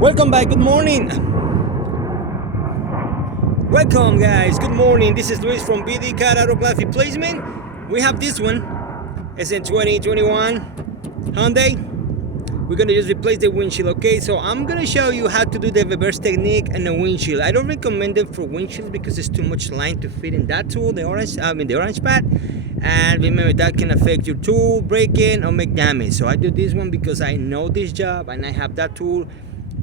Welcome back, good morning. Welcome guys, good morning. This is Luis from Vidriokar Auto Glass Replacement. We have this one. It's in 2021 Hyundai. We're gonna just replace the windshield, okay? So I'm gonna show you how to do the reverse technique and the windshield. I don't recommend it for windshield because it's too much line to fit in that tool, the orange pad. And remember, that can affect your tool, breaking or make damage. So I do this one because I know this job and I have that tool.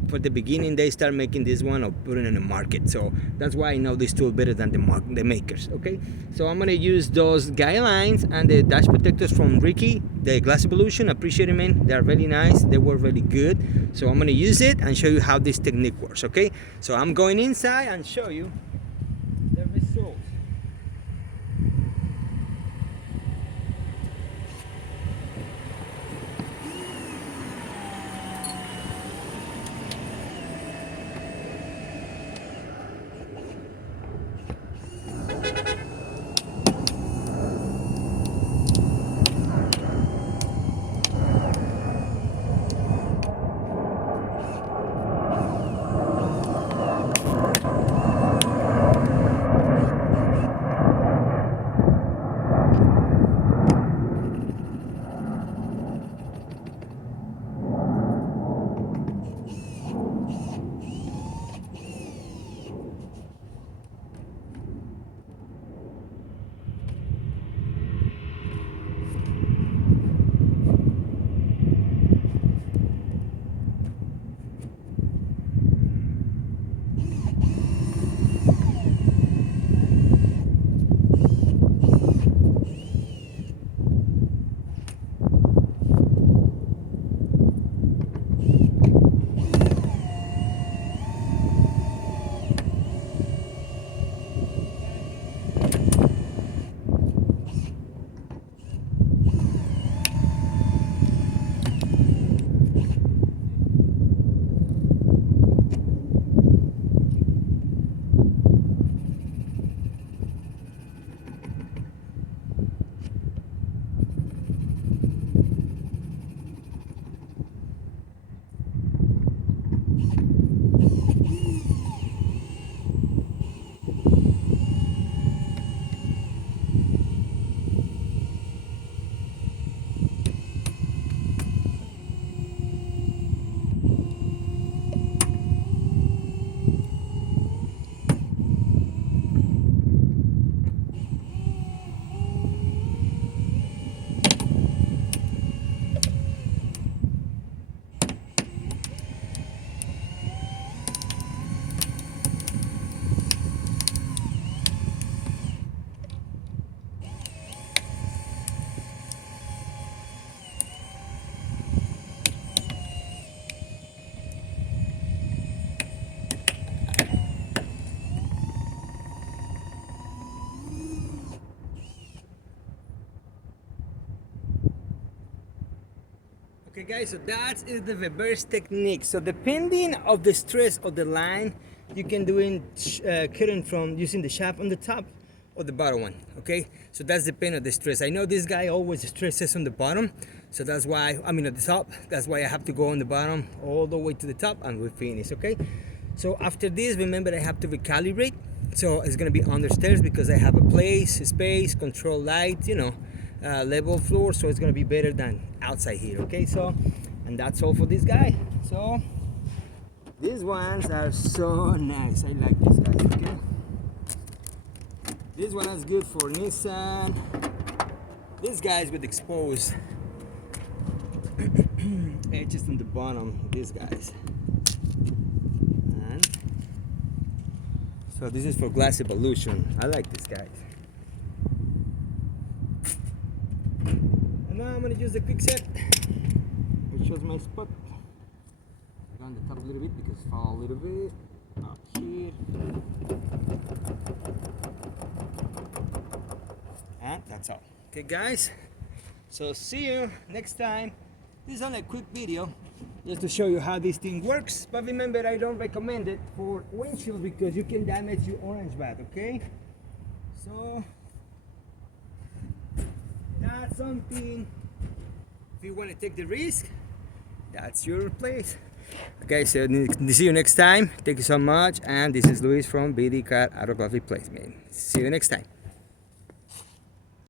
For the beginning, they start making this one or putting it in the market, so that's why I know this tool better than the makers. Okay, so I'm gonna use those guidelines and the dash protectors from Ricky, the Glass Evolution. Appreciate it, man. They're really nice, they work really good. So I'm gonna use it and show you how this technique works. Okay, so I'm going inside and show you the results. Okay guys, so that is the reverse technique. So depending of the stress of the line, you can do it cutting from using the shaft on the top or the bottom one. Okay, so that's depending on the stress. I know this guy always stresses on the bottom, so that's why I mean at the top, that's why I have to go on the bottom all the way to the top and we finish. Okay, so after this, remember I have to recalibrate. So it's gonna be on the stairs because I have a place, space, control light, you know, level floor, so it's gonna be better than outside here. Okay, so and that's all for this guy. So these ones are so nice, I like these guys. Okay, this one is good for Nissan. These guys with exposed edges on the bottom, these guys. And so this is for Glass Evolution. I like these guys. And now I'm gonna use the quick set, which shows my spot. Go on the top a little bit because fall a little bit up here. And that's all. Okay guys, so see you next time. This is only a quick video just to show you how this thing works, but remember I don't recommend it for windshield because you can damage your orange pad. Okay, so that's something, if you want to take the risk, that's your place. Okay, so see you next time. Thank you so much. And this is Luis from Vidriokar Auto Replacement. See you next time.